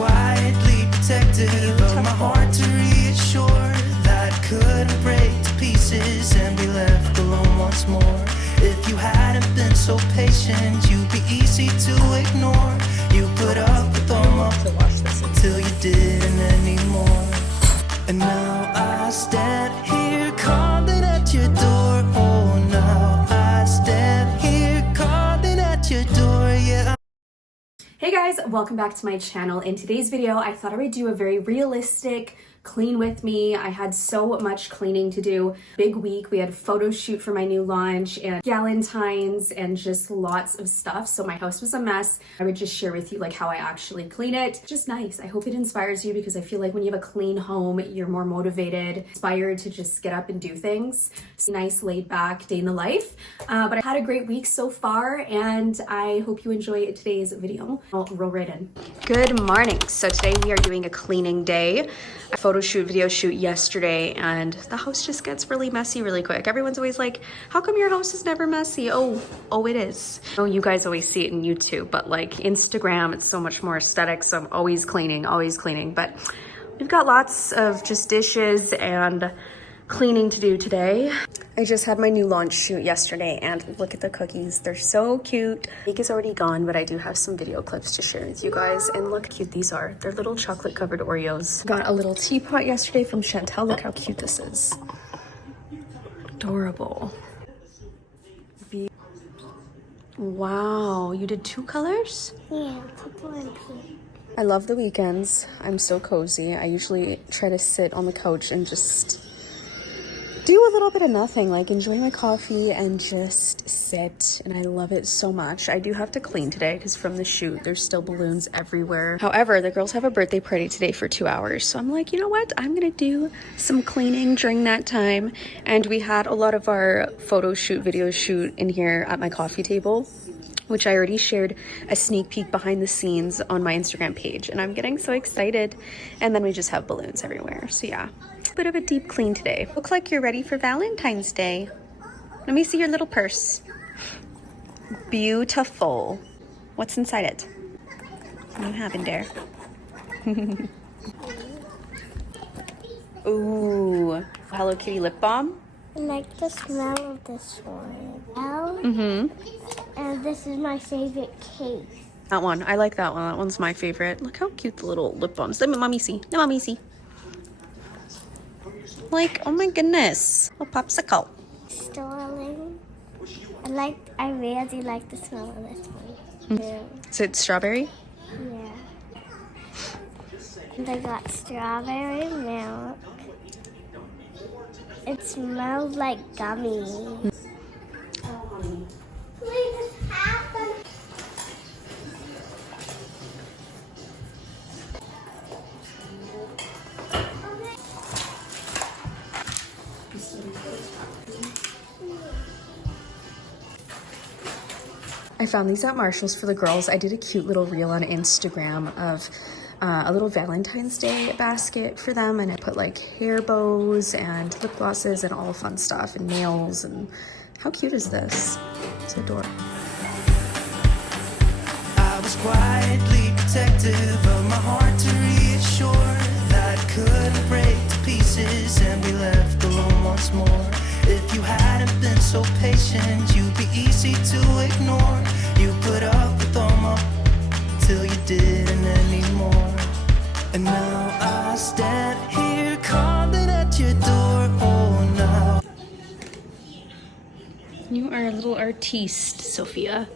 quietly protective of my heart to reassure that I couldn't break to pieces and be left alone once more. If you hadn't been so patient, you'd be easy to ignore. You put up with all my until you didn't anymore. And now I stand here calling at your door. Oh, now I stand here calling at your door. Yeah. Hey guys, welcome back to my channel. In today's video, I thought I would do a very realistic clean with me. I had so much cleaning to do. Big week. We had a photo shoot for my new launch and Galentines and just lots of stuff. So my house was a mess. I would just share with you like how I actually clean it. Just nice. I hope it inspires you because I feel like when you have a clean home, you're more motivated, inspired to just get up and do things. It's a nice laid back day in the life. But I had a great week so far and I hope you enjoy today's video. I'll roll right in. Good morning. So today we are doing a cleaning day. A photo shoot, video shoot yesterday, and the house just gets really messy really quick. Everyone's always like, how come your house is never messy? Oh, it is. Oh, you guys always see it in YouTube, but like Instagram, it's so much more aesthetic. So I'm always cleaning, but we've got lots of just dishes and cleaning to do today. I just had my new launch shoot yesterday and look at the cookies. They're so cute. The cake is already gone, but I do have some video clips to share with you guys. And look how cute these are. They're little chocolate covered Oreos. Got a little teapot yesterday from Chantel. Look how cute this is. Adorable. Wow, you did two colors? Yeah, purple and pink. I love the weekends. I'm so cozy. I usually try to sit on the couch and just do a little bit of nothing, like enjoy my coffee and just sit, and I love it so much. I do have to clean today because from the shoot there's still balloons everywhere. However, the girls have a birthday party today for 2 hours, so I'm like, you know what, I'm gonna do some cleaning during that time. And we had a lot of our photo shoot, video shoot in here at my coffee table, which I already shared a sneak peek behind the scenes on my Instagram page, and I'm getting so excited. And then we just have balloons everywhere, so yeah. Bit of a deep clean today. Look like you're ready for Valentine's Day. Let me see your little purse. Beautiful. What's inside it? What do you have in there? Ooh, Hello Kitty lip balm. I like the smell of this one. And this is my favorite cake. That one, I like that one. That one's my favorite. Look how cute the little lip balms. Let me mommy see. Let mommy see. Like, oh my goodness, a popsicle. Darling. I really like the smell of this one. Yeah. Is it strawberry? Yeah. And I got strawberry milk. It smells like gummy. I found these at Marshall's for the girls. I did a cute little reel on Instagram of a little Valentine's Day basket for them, and I put like hair bows and lip glosses and all fun stuff and nails. And how cute is this? It's adorable. I was quietly protective of my heart to reassure that I couldn't break to pieces and be left alone once more. If you hadn't been so patient, you'd be easy to ignore. You put up with all my till you didn't anymore. And now I stand here calling at your door. Oh, now You are a little artiste, Sophia.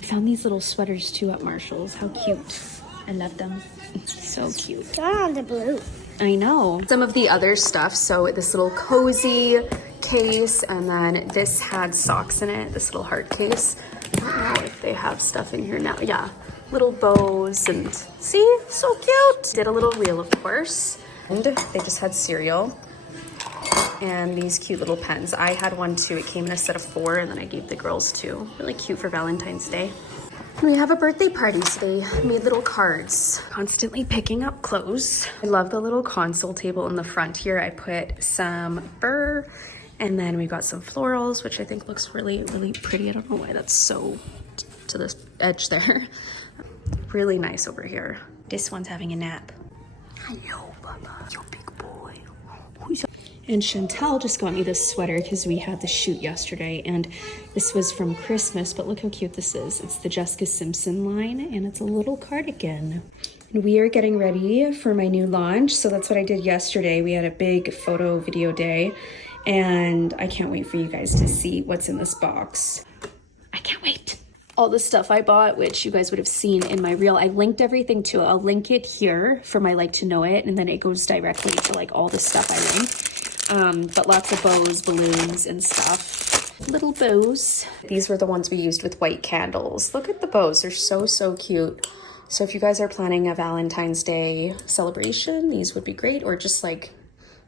I found these little sweaters too at Marshall's. How cute. I love them. So cute. Turn on the blue. I know. Some of the other stuff, so this little cozy case, and then this had socks in it, this little heart case. I don't know if they have stuff in here now. Yeah, little bows, and see, so cute. Did a little reel, of course. And they just had cereal and these cute little pens. I had one too. It came in a set of 4, and then I gave the girls 2. Really cute for Valentine's Day. We have a birthday party, so they made little cards. Constantly picking up clothes. I love the little console table in the front here. I put some fur, and then we got some florals, which I think looks really, really pretty. I don't know why that's so to this edge there. Really nice over here. This one's having a nap. Hello, Baba. You big boy. And Chantel just got me this sweater because we had the shoot yesterday, and this was from Christmas, but look how cute this is. It's the Jessica Simpson line, and it's a little cardigan. And we are getting ready for my new launch, so that's what I did yesterday. We had a big photo video day, and I can't wait for you guys to see what's in this box. I can't wait. All the stuff I bought, which you guys would have seen in my reel, I linked everything to it. I'll link it here for my like to know it, and then it goes directly to like all the stuff I linked. But lots of bows, balloons, and stuff. Little bows. These were the ones we used with white candles. Look at the bows. They're so, so cute. So if you guys are planning a Valentine's Day celebration, these would be great. Or just like,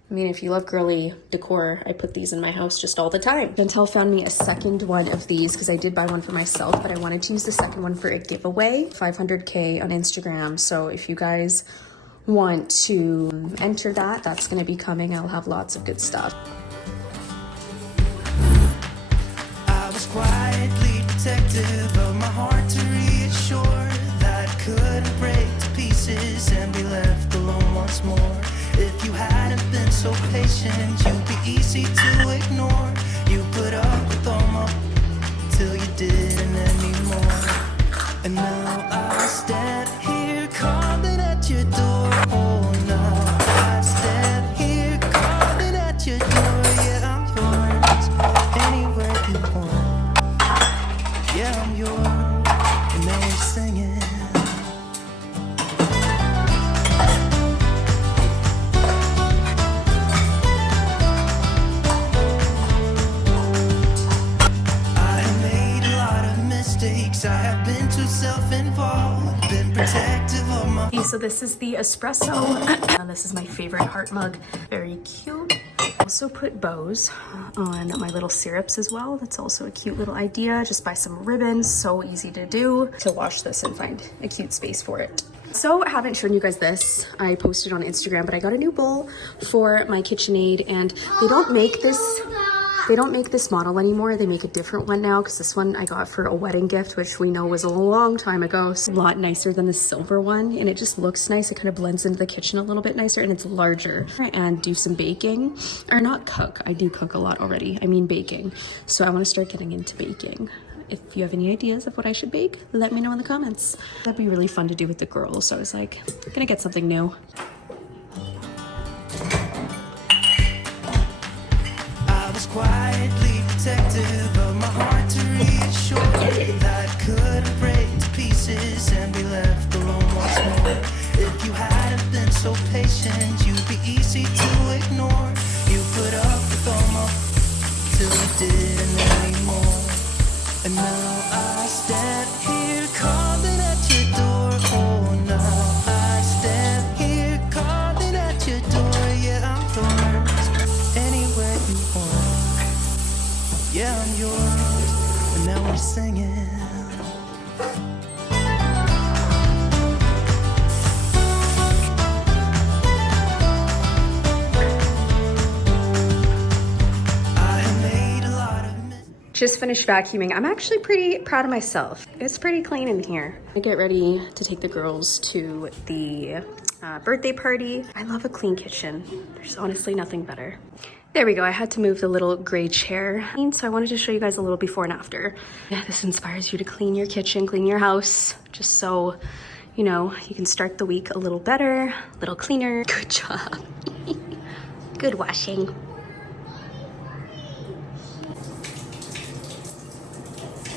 I mean, if you love girly decor, I put these in my house just all the time. Chantel found me a second one of these because I did buy one for myself, but I wanted to use the second one for a giveaway. 500K on Instagram. So if you guys want to enter that, that's going to be coming. I'll have lots of good stuff. I was quietly protective of my heart to reassure that I couldn't break to pieces and be left alone once more. If you hadn't been so patient, you'd be easy to ignore. You put up with all my till you didn't anymore. And now I stand here calling at your door. Oh, now I stand here calling at your door. Yeah, I'm yours, anywhere you want. Yeah, I'm yours, and now we're singing. I have made a lot of mistakes. I have been too self-involved, been protective of my. Okay, so this is the espresso. This is my favorite heart mug. Very cute. Also put bows on my little syrups as well. That's also a cute little idea. Just buy some ribbons. So easy to do. To wash this and find a cute space for it. So I haven't shown you guys this. I posted on Instagram, but I got a new bowl for my KitchenAid, and they don't make this. They don't make this model anymore. They make a different one now, because this one I got for a wedding gift, which we know was a long time ago. So a lot nicer than the silver one, and it just looks nice. It kind of blends into the kitchen a little bit nicer, and it's larger. And do some baking, or not cook. I do cook a lot already. I mean baking. So I want to start getting into baking. If you have any ideas of what I should bake, let me know in the comments. That'd be really fun to do with the girls. So I was like, gonna get something new. I was quietly protective of my heart to reassure that I couldn't break to pieces and be left alone once more. If you hadn't been so patient, you'd be easy to ignore. You put up with all my till you didn't anymore. And now I stand here calling at your door. Oh, now I stand here calling at your door. Yeah, I'm yours, anywhere you want. Yeah, I'm yours, and now we're singing. Just finished vacuuming. I'm actually pretty proud of myself. It's pretty clean in here. I get ready to take the girls to the birthday party. I love a clean kitchen. There's honestly nothing better. There we go. I had to move the little gray chair. So I wanted to show you guys a little before and after. Yeah, this inspires you to clean your kitchen, clean your house, just so, you know, you can start the week a little better, a little cleaner. Good job. Good washing.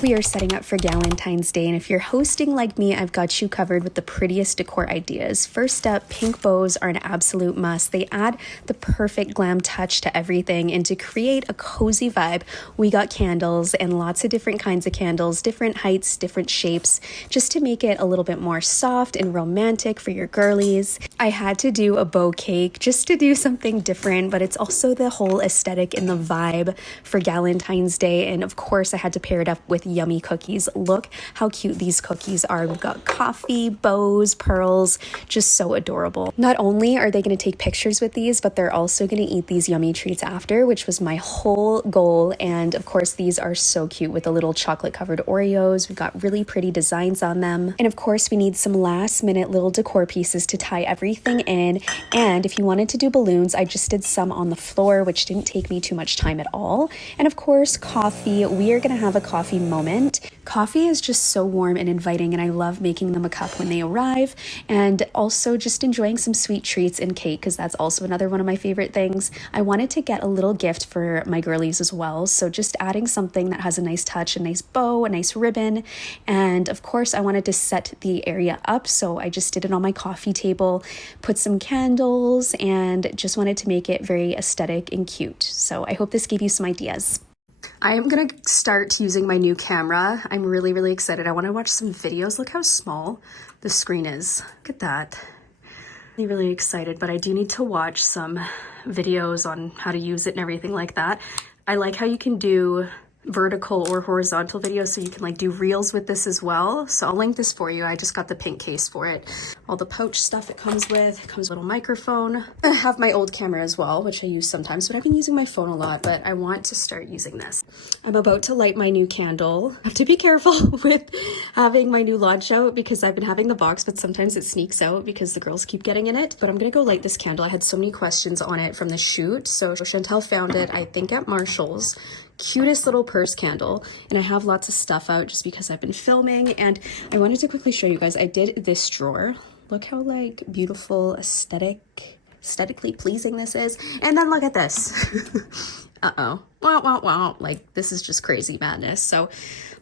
We are setting up for Galentine's Day, and if you're hosting like me, I've got you covered with the prettiest decor ideas. First up, pink bows are an absolute must. They add the perfect glam touch to everything, and to create a cozy vibe, we got candles and lots of different kinds of candles, different heights, different shapes, just to make it a little bit more soft and romantic for your girlies. I had to do a bow cake just to do something different, but it's also the whole aesthetic and the vibe for Galentine's Day, and of course I had to pair it up with yummy cookies. Look how cute these cookies are. We've got coffee, bows, pearls, just so adorable. Not only are they going to take pictures with these, but they're also going to eat these yummy treats after, which was my whole goal. And of course, these are so cute with the little chocolate covered Oreos. We've got really pretty designs on them. And of course, we need some last minute little decor pieces to tie everything in. And if you wanted to do balloons, I just did some on the floor, which didn't take me too much time at all. And of course, coffee. We are going to have a coffee moment. Coffee is just so warm and inviting, and I love making them a cup when they arrive, and also just enjoying some sweet treats and cake, because that's also another one of my favorite things. I wanted to get a little gift for my girlies as well, so just adding something that has a nice touch, a nice bow, a nice ribbon, and of course I wanted to set the area up, so I just did it on my coffee table, put some candles, and just wanted to make it very aesthetic and cute. So I hope this gave you some ideas. I am gonna start using my new camera. I'm really excited. I want to watch some videos. Look how small the screen is. Look at that. Really excited, but I do need to watch some videos on how to use it and everything like that. I like how you can do vertical or horizontal videos, so you can like do reels with this as well. So I'll link this for you. I just got the pink case for it. All the pouch stuff it comes with. It comes with a little microphone. I have my old camera as well, which I use sometimes, but I've been using my phone a lot, but I want to start using this. I'm about to light my new candle. I have to be careful with having my new launch out because I've been having the box, but sometimes it sneaks out because the girls keep getting in it. But I'm gonna go light this candle. I had so many questions on it from the shoot. So Chantel found it, I think, at Marshall's. Cutest little purse candle, and I have lots of stuff out just because I've been filming. And I wanted to quickly show you guys, I did this drawer. Look how like beautiful, aesthetically pleasing this is. And then look at this. Uh-oh. Wow. Like, this is just crazy madness. So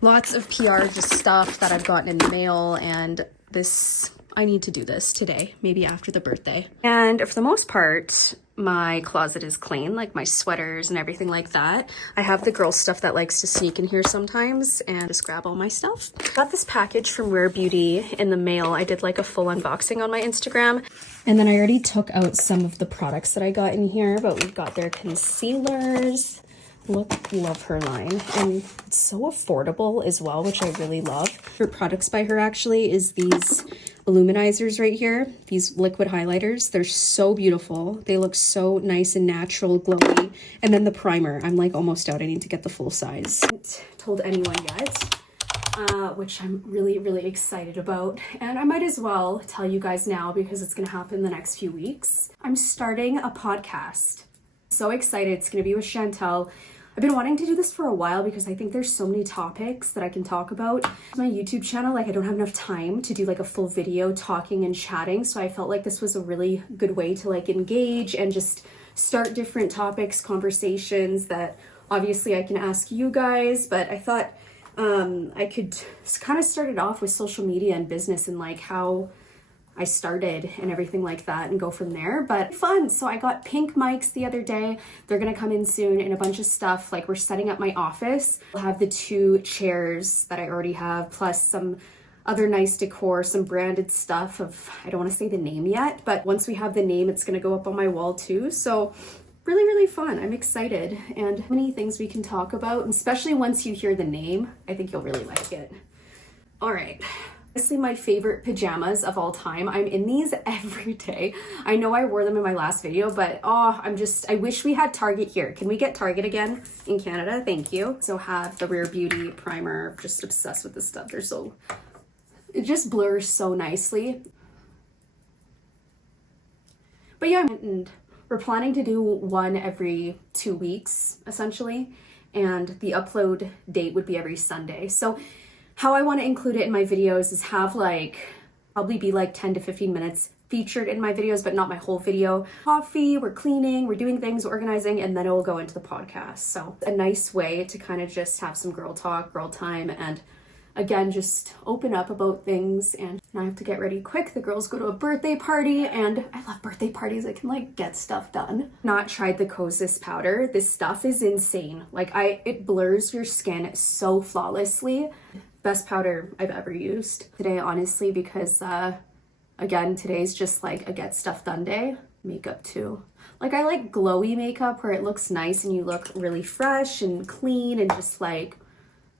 lots of PR just stuff that I've gotten in the mail, and this, I need to do this today, maybe after the birthday. And for the most part, my closet is clean, like my sweaters and everything like that. I have the girl stuff that likes to sneak in here sometimes and just grab all my stuff. Got this package from Rare Beauty in the mail. I did like a full unboxing on my Instagram. And then I already took out some of the products that I got in here, but we've got their concealers. Love her line, and it's so affordable as well, which I really love. Her products by her actually is these illuminizers right here, these liquid highlighters. They're so beautiful. They look so nice and natural, glowy. And then the primer, I'm like almost out. I need to get the full size. I haven't told anyone yet, which I'm really excited about, and I might as well tell you guys now because it's gonna happen in the next few weeks. I'm starting a podcast. So excited. It's gonna be with Chantel. I've been wanting to do this for a while because I think there's so many topics that I can talk about. My YouTube channel, like I don't have enough time to do like a full video talking and chatting, so I felt like this was a really good way to like engage and just start different topics, conversations that obviously I can ask you guys, but I thought I could kind of start it off with social media and business and like how I started and everything like that and go from there. But fun. So I got pink mics the other day. They're gonna come in soon, and a bunch of stuff. Like, we're setting up my office. I'll have the 2 chairs that I already have, plus some other nice decor, some branded stuff of, I don't want to say the name yet, but once we have the name, it's gonna go up on my wall too. So really fun. I'm excited, and many things we can talk about, and especially once you hear the name, I think you'll really like it. All right. Honestly, my favorite pajamas of all time. I'm in these every day. I know I wore them in my last video, but I wish we had Target here. Can we get Target again in Canada? Thank you. So have the Rare Beauty primer. Just obsessed with this stuff. It just blurs so nicely. But yeah, and we're planning to do one every 2 weeks, essentially. And the upload date would be every Sunday. So how I want to include it in my videos is have probably be 10 to 15 minutes featured in my videos, but not my whole video. Coffee, we're cleaning, we're doing things, organizing, and then it will go into the podcast. So a nice way to kind of just have some girl talk, girl time, and again, just open up about things. And now I have to get ready quick. The girls go to a birthday party, and I love birthday parties. I can get stuff done. Not tried the Kosas powder. This stuff is insane. It blurs your skin so flawlessly. Best powder I've ever used today, honestly, because again, today's just a get stuff done day. Makeup too. I like glowy makeup where it looks nice and you look really fresh and clean and just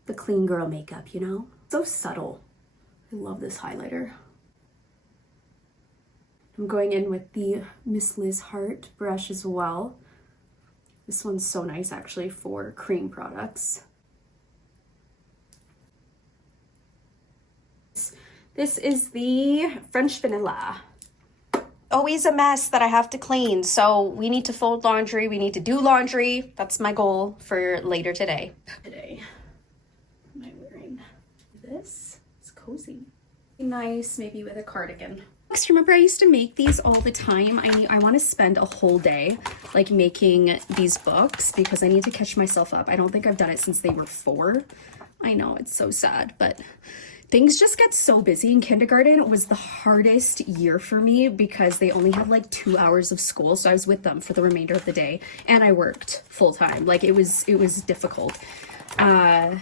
the clean girl makeup, you know? So subtle. I love this highlighter. I'm going in with the Miss Liz Hart brush as well. This one's so nice actually for cream products. This is the French Vanilla. Always a mess that I have to clean, so we need to fold laundry, we need to do laundry. That's my goal for later today. Today, am I wearing this? It's cozy. Nice, maybe with a cardigan. Next, remember I used to make these all the time. I want to spend a whole day like making these books because I need to catch myself up. I don't think I've done it since they were 4. I know, it's so sad, but things just get so busy. In kindergarten was the hardest year for me because they only had like 2 hours of school, so I was with them for the remainder of the day, and I worked full time. Like it was difficult.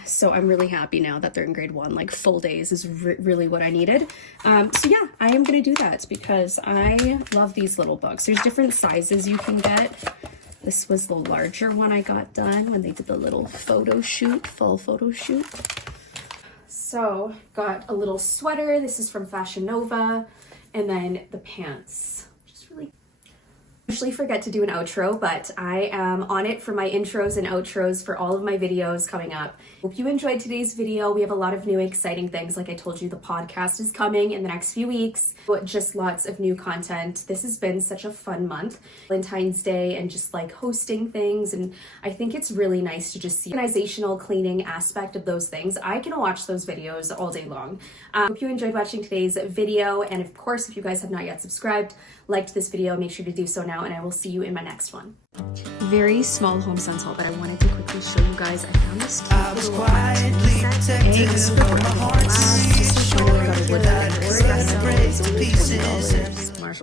So I'm really happy now that they're in grade 1. Like full days is really what I needed. So yeah, I am gonna do that because I love these little books. There's different sizes you can get. This was the larger one I got done when they did the little photo shoot, fall photo shoot. So got a little sweater. This is from Fashion Nova. And then the pants, just really... I usually forget to do an outro, but I am on it for my intros and outros for all of my videos coming up. Hope you enjoyed today's video. We have a lot of new exciting things. Like I told you, the podcast is coming in the next few weeks, but just lots of new content. This has been such a fun month. Valentine's Day and just like hosting things. And I think it's really nice to just see the organizational cleaning aspect of those things. I can watch those videos all day long. Hope you enjoyed watching today's video. And of course, if you guys have not yet subscribed, liked this video, make sure to do so now, and I will see you in my next one. Very small home sense haul, but I wanted to quickly show you guys. I found this cute I was quietly eggs for protective, but my heart's breakfast. Just so fun. I got a wood that burner. could break It's to only pieces. $20. Marshall